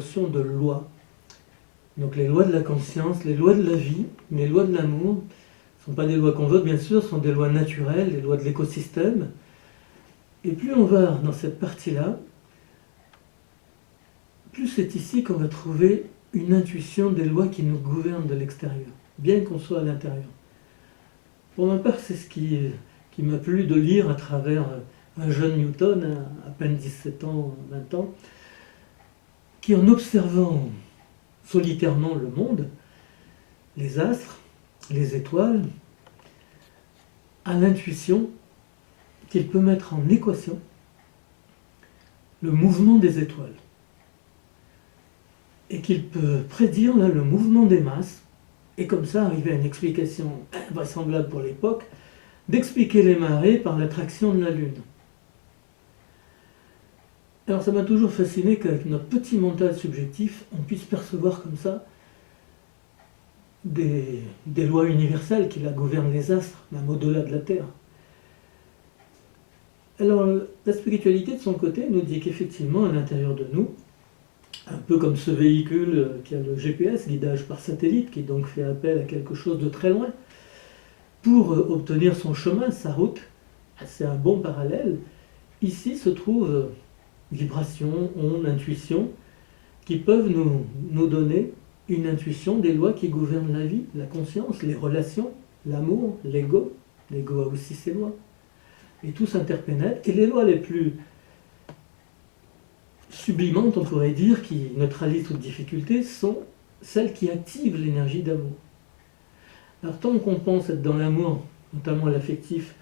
notion de loi. Donc les lois de la conscience, les lois de la vie, les lois de l'amour, ne sont pas des lois qu'on vote, bien sûr, ce sont des lois naturelles, des lois de l'écosystème. Et plus on va dans cette partie-là, plus c'est ici qu'on va trouver une intuition des lois qui nous gouvernent de l'extérieur, bien qu'on soit à l'intérieur. Pour ma part, c'est ce qui m'a plu de lire à travers un jeune Newton, à peine 17 ans, 20 ans, qui en observant solitairement le monde, les astres, les étoiles, a l'intuition qu'il peut mettre en équation le mouvement des étoiles et qu'il peut prédire là, le mouvement des masses et comme ça arriver à une explication invraisemblable pour l'époque d'expliquer les marées par l'attraction de la Lune. Alors ça m'a toujours fasciné qu'avec notre petit mental subjectif, on puisse percevoir comme ça des lois universelles qui la gouvernent les astres, même au-delà de la Terre. Alors la spiritualité de son côté nous dit qu'effectivement à l'intérieur de nous, un peu comme ce véhicule qui a le GPS, guidage par satellite, qui donc fait appel à quelque chose de très loin, pour obtenir son chemin, sa route, c'est un bon parallèle. Ici se trouvent vibrations, ondes, intuitions, qui peuvent nous donner une intuition des lois qui gouvernent la vie, la conscience, les relations, l'amour, l'ego. L'ego a aussi ses lois. Et tout s'interpénètre. Et les lois les plus sublimantes, on pourrait dire, qui neutralisent toute difficulté, sont celles qui activent l'énergie d'amour. Alors tant qu'on pense être dans l'amour, notamment l'affectif,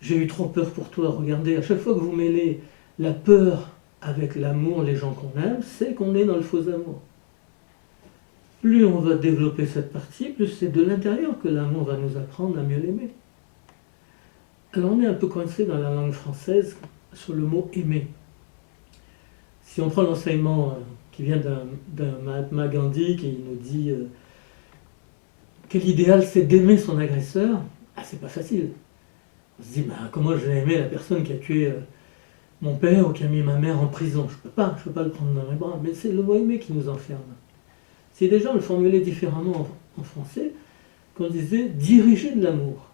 j'ai eu trop peur pour toi, regardez, à chaque fois que vous mêlez la peur avec l'amour, les gens qu'on aime, c'est qu'on est dans le faux amour. Plus on va développer cette partie, plus c'est de l'intérieur que l'amour va nous apprendre à mieux l'aimer. Alors on est un peu coincé dans la langue française sur le mot aimer. Si on prend l'enseignement qui vient d'un Mahatma Gandhi qui nous dit que l'idéal c'est d'aimer son agresseur, c'est pas facile. On se dit, comment je vais aimer la personne qui a tué mon père ou qui a mis ma mère en prison? Je peux pas le prendre dans mes bras, mais c'est le mot aimer qui nous enferme. Si des gens le formulaient différemment en français, qu'on disait diriger de l'amour.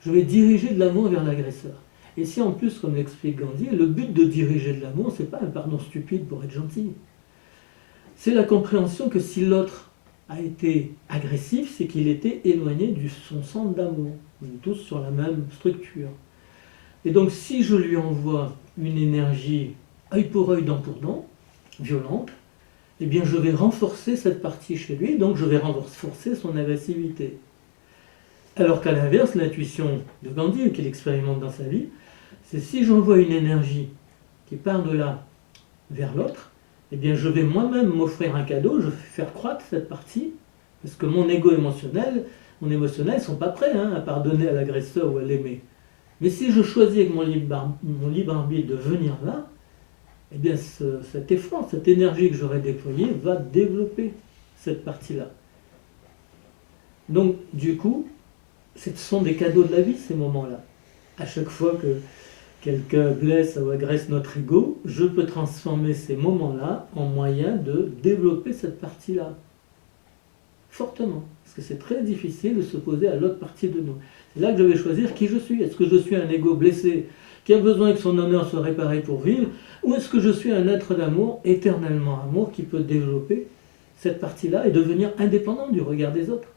Je vais diriger de l'amour vers l'agresseur. Et si en plus, comme l'explique Gandhi, le but de diriger de l'amour, c'est pas un pardon stupide pour être gentil. C'est la compréhension que si l'autre a été agressif, c'est qu'il était éloigné de son centre d'amour. On est tous sur la même structure. Et donc si je lui envoie une énergie œil pour œil, dent pour dent, violente, eh bien je vais renforcer cette partie chez lui, donc je vais renforcer son agressivité. Alors qu'à l'inverse, l'intuition de Gandhi, qu'il expérimente dans sa vie, c'est si j'envoie une énergie qui part de là vers l'autre, eh bien je vais moi-même m'offrir un cadeau, je vais faire croître cette partie, parce que mon ego émotionnel, mon émotionnel, ils ne sont pas prêts à pardonner à l'agresseur ou à l'aimer. Mais si je choisis avec mon libre arbitre de venir là, eh bien cet effort, cette énergie que j'aurai déployée va développer cette partie-là. Donc du coup, ce sont des cadeaux de la vie ces moments-là. À chaque fois que quelqu'un blesse ou agresse notre ego, je peux transformer ces moments-là en moyen de développer cette partie-là. Fortement. Parce que c'est très difficile de s'opposer à l'autre partie de nous. C'est là que je vais choisir qui je suis. Est-ce que je suis un ego blessé qui a besoin que son honneur soit réparé pour vivre, ou est-ce que je suis un être d'amour, éternellement amour, qui peut développer cette partie-là et devenir indépendant du regard des autres?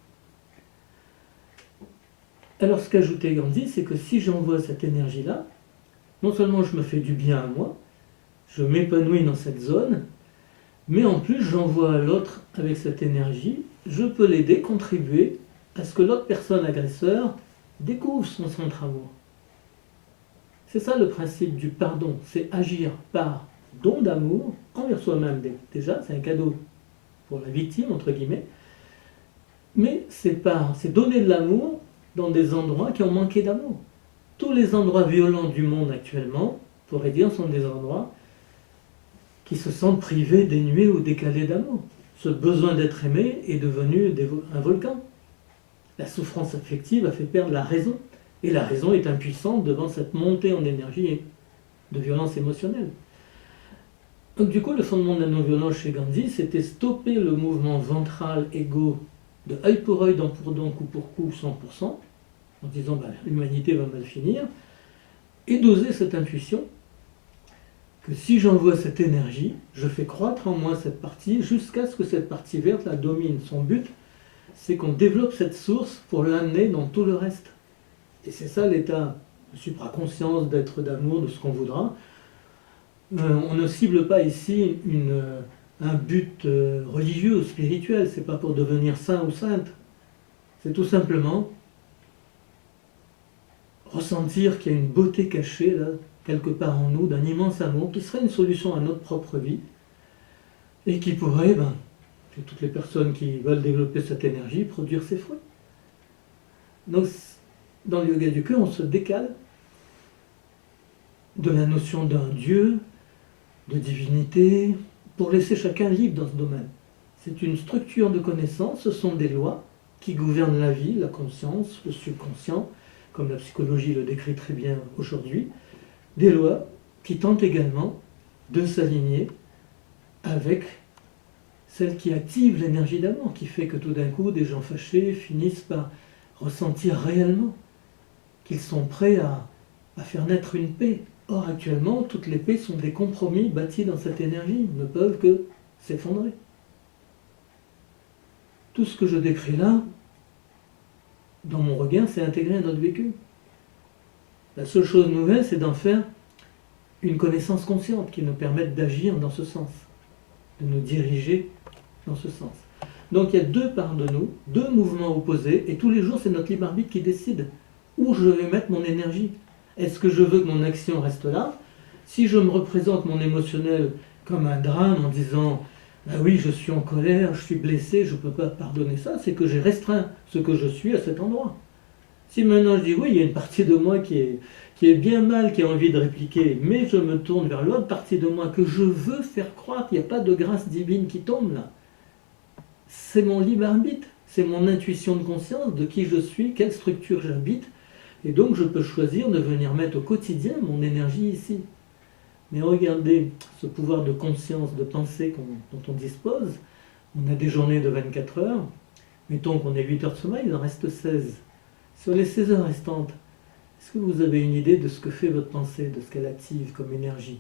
Alors ce qu'ajoutait Gandhi, c'est que si j'envoie cette énergie-là, non seulement je me fais du bien à moi, je m'épanouis dans cette zone, mais en plus j'envoie à l'autre avec cette énergie, je peux l'aider, contribuer à ce que l'autre personne agresseur découvre son centre amour. C'est ça le principe du pardon, c'est agir par don d'amour envers soi-même. Déjà, c'est un cadeau pour la victime, entre guillemets, mais c'est donner de l'amour dans des endroits qui ont manqué d'amour. Tous les endroits violents du monde actuellement, on pourrait dire, sont des endroits qui se sentent privés, dénués ou décalés d'amour. Ce besoin d'être aimé est devenu un volcan. La souffrance affective a fait perdre la raison. Et la raison est impuissante devant cette montée en énergie de violence émotionnelle. Donc du coup, le fondement de la non-violence chez Gandhi, c'était stopper le mouvement ventral égo de œil pour œil, dent pour dent, coup pour coup, 100%, en disant bah, l'humanité va mal finir, et d'oser cette intuition que si j'envoie cette énergie, je fais croître en moi cette partie jusqu'à ce que cette partie verte la domine. Son but, c'est qu'on développe cette source pour l'amener dans tout le reste. Et c'est ça l'état de supraconscience, d'être, d'amour, de ce qu'on voudra. On ne cible pas ici un but religieux ou spirituel, c'est pas pour devenir saint ou sainte. C'est tout simplement ressentir qu'il y a une beauté cachée là, quelque part en nous, d'un immense amour, qui serait une solution à notre propre vie, et qui pourrait, chez toutes les personnes qui veulent développer cette énergie, produire ses fruits. Donc, dans le yoga du cœur, on se décale de la notion d'un Dieu, de divinité, pour laisser chacun libre dans ce domaine. C'est une structure de connaissance, ce sont des lois qui gouvernent la vie, la conscience, le subconscient, comme la psychologie le décrit très bien aujourd'hui, des lois qui tentent également de s'aligner avec celle qui active l'énergie d'amour, qui fait que tout d'un coup, des gens fâchés finissent par ressentir réellement qu'ils sont prêts à faire naître une paix. Or, actuellement, toutes les paix sont des compromis bâtis dans cette énergie, ne peuvent que s'effondrer. Tout ce que je décris là, dans mon regard, c'est intégré à notre vécu. La seule chose nouvelle, c'est d'en faire une connaissance consciente qui nous permette d'agir dans ce sens, de nous diriger dans ce sens. Donc il y a deux parts de nous, deux mouvements opposés, et tous les jours, c'est notre libre arbitre qui décide où je vais mettre mon énergie. Est-ce que je veux que mon action reste là? Si je me représente mon émotionnel comme un drame en disant ah oui, je suis en colère, je suis blessé, je ne peux pas pardonner ça, c'est que j'ai restreint ce que je suis à cet endroit. Si maintenant je dis oui, il y a une partie de moi qui est bien mal, qui a envie de répliquer, mais je me tourne vers l'autre partie de moi que je veux faire croître, il n'y a pas de grâce divine qui tombe là. C'est mon libre arbitre, c'est mon intuition de conscience de qui je suis, quelle structure j'habite, et donc je peux choisir de venir mettre au quotidien mon énergie ici. Mais regardez ce pouvoir de conscience, de pensée dont on dispose. On a des journées de 24 heures. Mettons qu'on ait 8 heures de sommeil, il en reste 16. Sur les 16 heures restantes, est-ce que vous avez une idée de ce que fait votre pensée, de ce qu'elle active comme énergie?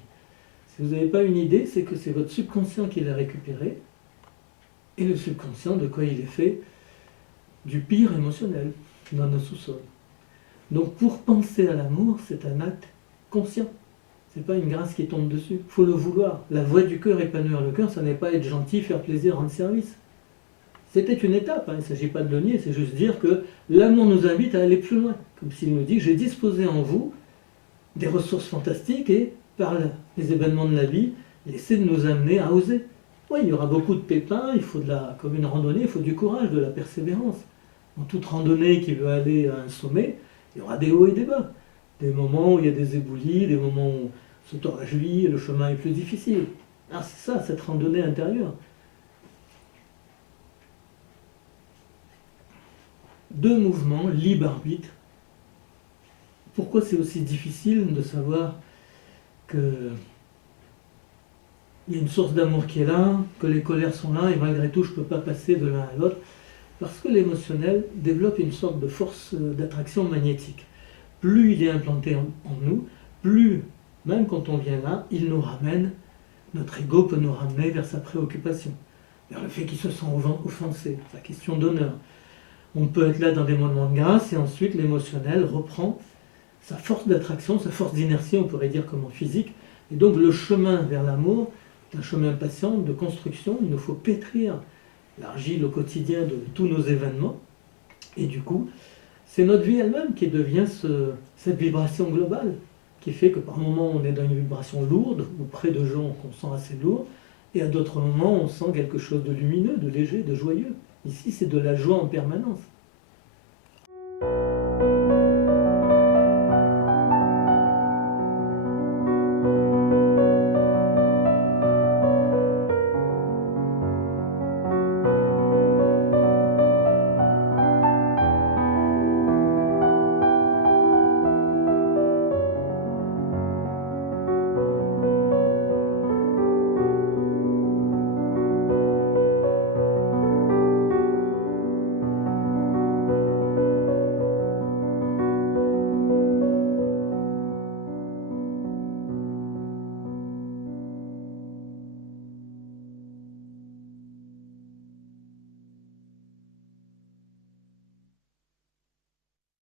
Si vous n'avez pas une idée, c'est que c'est votre subconscient qui l'a récupéré. Et le subconscient, de quoi il est fait? Du pire émotionnel dans nos sous-sols. Donc pour penser à l'amour, c'est un acte conscient. Ce n'est pas une grâce qui tombe dessus. Il faut le vouloir. La voie du cœur, épanouir le cœur, ça n'est pas être gentil, faire plaisir, rendre service. C'était une étape, il ne s'agit pas de le nier, c'est juste dire que l'amour nous invite à aller plus loin. Comme s'il nous dit, j'ai disposé en vous des ressources fantastiques et par les événements de la vie, il essaie de nous amener à oser. Oui, il y aura beaucoup de pépins, il faut comme une randonnée, il faut du courage, de la persévérance. Dans toute randonnée qui veut aller à un sommet, il y aura des hauts et des bas. Des moments où il y a des éboulis, des moments où on se tord la cheville et le chemin est plus difficile. Alors c'est ça, cette randonnée intérieure. Deux mouvements, libre arbitre. Pourquoi c'est aussi difficile de savoir que il y a une source d'amour qui est là, que les colères sont là, et malgré tout je ne peux pas passer de l'un à l'autre? Parce que l'émotionnel développe une sorte de force d'attraction magnétique. Plus il est implanté en nous, plus, même quand on vient là, il nous ramène, notre ego peut nous ramener vers sa préoccupation, vers le fait qu'il se sent offensé, sa question d'honneur. On peut être là dans des moments de grâce et ensuite l'émotionnel reprend sa force d'attraction, sa force d'inertie, on pourrait dire comme en physique. Et donc le chemin vers l'amour, un chemin patient de construction, il nous faut pétrir l'argile au quotidien de tous nos événements. Et du coup, c'est notre vie elle-même qui devient cette vibration globale, qui fait que par moments on est dans une vibration lourde, ou près de gens qu'on sent assez lourd, et à d'autres moments on sent quelque chose de lumineux, de léger, de joyeux. Ici c'est de la joie en permanence.